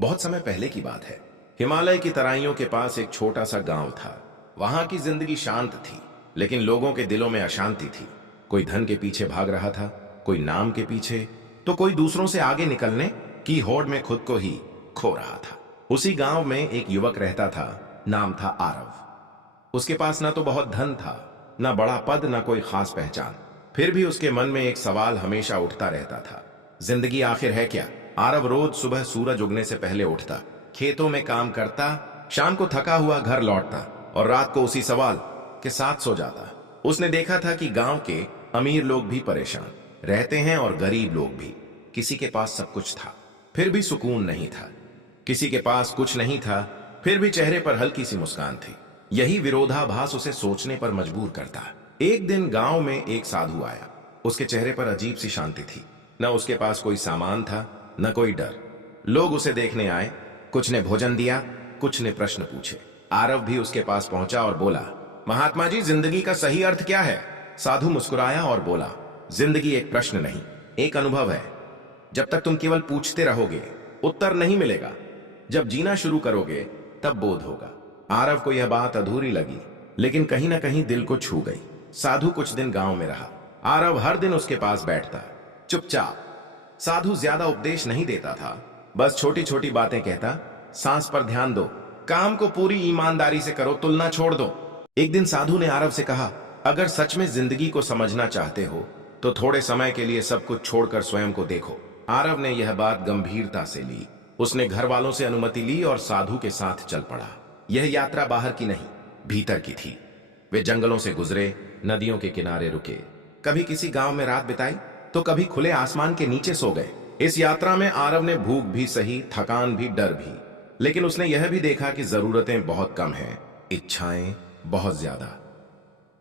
बहुत समय पहले की बात है। हिमालय की तराइयों के पास एक छोटा सा गांव था। वहां की जिंदगी शांत थी, लेकिन लोगों के दिलों में अशांति थी। कोई धन के पीछे भाग रहा था, कोई नाम के पीछे, तो कोई दूसरों से आगे निकलने की होड़ में खुद को ही खो रहा था। उसी गांव में एक युवक रहता था, नाम था आरव। उसके पास ना तो बहुत धन था, ना बड़ा पद, ना कोई खास पहचान। फिर भी उसके मन में एक सवाल हमेशा उठता रहता था, जिंदगी आखिर है क्या? आरव रोज सुबह सूरज उगने से पहले उठता, खेतों में काम करता, शाम को थका हुआ घर लौटता और रात को उसी सवाल के साथ सो जाता। उसने देखा था कि गांव के अमीर लोग भी परेशान रहते हैं और गरीब लोग भी। किसी के पास सब कुछ था, फिर भी सुकून नहीं था। किसी के पास कुछ नहीं था, फिर भी चेहरे पर हल्की सी मुस्कान थी। यही विरोधाभास उसे सोचने पर मजबूर करता। एक दिन गांव में एक साधु आया। उसके चेहरे पर अजीब सी शांति थी। न उसके पास कोई सामान था, न कोई डर। लोग उसे देखने आए, कुछ ने भोजन दिया, कुछ ने प्रश्न पूछे। आरव भी उसके पास पहुंचा और बोला, महात्मा जी, जिंदगी का सही अर्थ क्या है? साधु मुस्कुराया और बोला, जिंदगी एक प्रश्न नहीं, एक अनुभव है। जब तक तुम केवल पूछते रहोगे, उत्तर नहीं मिलेगा। जब जीना शुरू करोगे, तब बोध होगा। आरव को यह बात अधूरी लगी, लेकिन कहीं ना कहीं दिल को छू गई। साधु कुछ दिन गांव में रहा। आरव हर दिन उसके पास बैठता, चुपचाप। साधु ज्यादा उपदेश नहीं देता था, बस छोटी छोटी बातें कहता। सांस पर ध्यान दो, काम को पूरी ईमानदारी से करो, तुलना छोड़ दो। एक दिन साधु ने आरव से कहा, अगर सच में जिंदगी को समझना चाहते हो तो थोड़े समय के लिए सब कुछ छोड़कर स्वयं को देखो। आरव ने यह बात गंभीरता से ली। उसने घर वालों से अनुमति ली और साधु के साथ चल पड़ा। यह यात्रा बाहर की नहीं, भीतर की थी। वे जंगलों से गुजरे, नदियों के किनारे रुके, कभी किसी गांव में रात बिताई तो कभी खुले आसमान के नीचे सो गए। इस यात्रा में आरव ने भूख भी सही, थकान भी, डर भी, लेकिन उसने यह भी देखा कि जरूरतें बहुत कम हैं, इच्छाएं बहुत ज्यादा।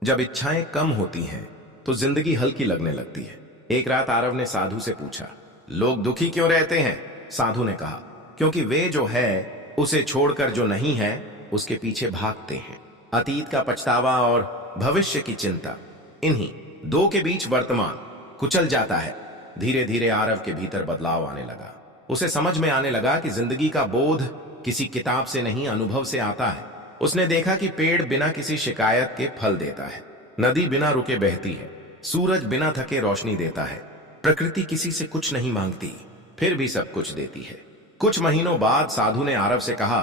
जब इच्छाएं कम होती हैं तो जिंदगी हल्की लगने लगती है। एक रात आरव ने साधु से पूछा, लोग दुखी क्यों रहते हैं? साधु ने कहा, क्योंकि वे जो है उसे छोड़कर जो नहीं है उसके पीछे भागते हैं। अतीत का पछतावा और भविष्य की चिंता, इन्हीं दो के बीच वर्तमान कुचल जाता है। धीरे धीरे आरव के भीतर बदलाव आने लगा। उसे समझ में आने लगा कि जिंदगी का बोध किसी किताब से नहीं, अनुभव से आता है। उसने देखा कि पेड़ बिना किसी शिकायत के फल देता है, नदी बिना रुके बहती है, सूरज बिना थके रोशनी देता है। प्रकृति किसी से कुछ नहीं मांगती, फिर भी सब कुछ देती है। कुछ महीनों बाद साधु ने आरव से कहा,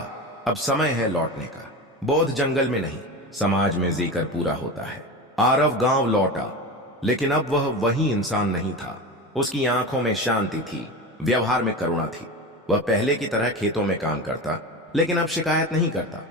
अब समय है लौटने का। बोध जंगल में नहीं, समाज में जीकर पूरा होता है। आरव गांव लौटा, लेकिन अब वह वही इंसान नहीं था। उसकी आंखों में शांति थी, व्यवहार में करुणा थी। वह पहले की तरह खेतों में काम करता, लेकिन अब शिकायत नहीं करता।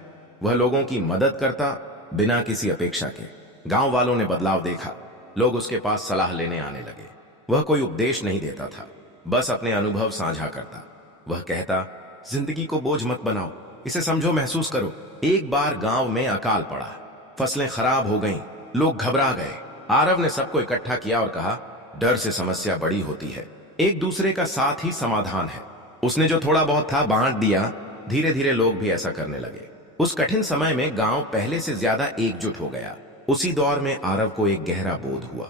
वह लोगों की मदद करता, बिना किसी अपेक्षा के। गांव वालों ने बदलाव देखा, लोग उसके पास सलाह लेने आने लगे। वह कोई उपदेश नहीं देता था, बस अपने अनुभव साझा करता। वह कहता, जिंदगी को बोझ मत बनाओ, इसे समझो, महसूस करो। एक बार गांव में अकाल पड़ा, फसलें खराब हो गईं, लोग घबरा गए। आरव ने सबको इकट्ठा किया और कहा, डर से समस्या बड़ी होती है, एक दूसरे का साथ ही समाधान है। उसने जो थोड़ा बहुत था बांट दिया। धीरे धीरे लोग भी ऐसा करने लगे। उस कठिन समय में गांव पहले से ज्यादा एकजुट हो गया। उसी दौर में आरव को एक गहरा बोध हुआ,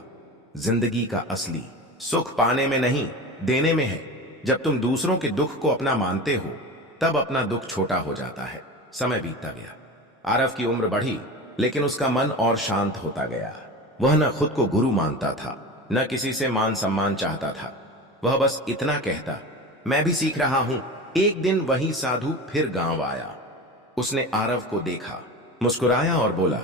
जिंदगी का असली सुख पाने में नहीं, देने में है। जब तुम दूसरों के दुख को अपना मानते हो, तब अपना दुख छोटा हो जाता है। समय बीतता गया, आरव की उम्र बढ़ी, लेकिन उसका मन और शांत होता गया। वह न खुद को गुरु मानता था, न किसी से मान सम्मान चाहता था। वह बस इतना कहता, मैं भी सीख रहा हूं। एक दिन वही साधु फिर गांव आया। उसने आरव को देखा, मुस्कुराया और बोला,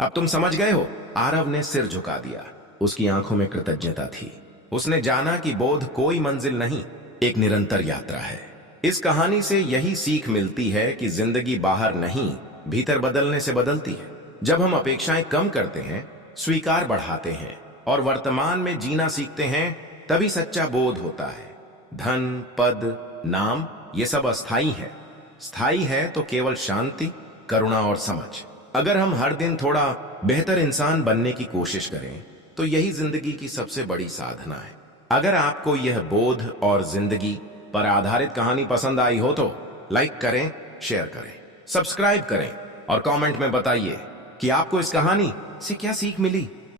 अब तुम समझ गए हो? आरव ने सिर झुका दिया। उसकी आंखों में कृतज्ञता थी। उसने जाना कि बोध कोई मंजिल नहीं, एक निरंतर यात्रा है। इस कहानी से यही सीख मिलती है कि जिंदगी बाहर नहीं, भीतर बदलने से बदलती है। जब हम अपेक्षाएं कम करते हैं, स्वीकार बढ़ाते हैं और वर्तमान में जीना सीखते हैं, तभी सच्चा बोध होता है। धन, पद, नाम, ये सब अस्थाई है। स्थायी है तो केवल शांति, करुणा और समझ। अगर हम हर दिन थोड़ा बेहतर इंसान बनने की कोशिश करें, तो यही जिंदगी की सबसे बड़ी साधना है। अगर आपको यह बोध और जिंदगी पर आधारित कहानी पसंद आई हो तो लाइक करें, शेयर करें, सब्सक्राइब करें और कमेंट में बताइए कि आपको इस कहानी से क्या सीख मिली।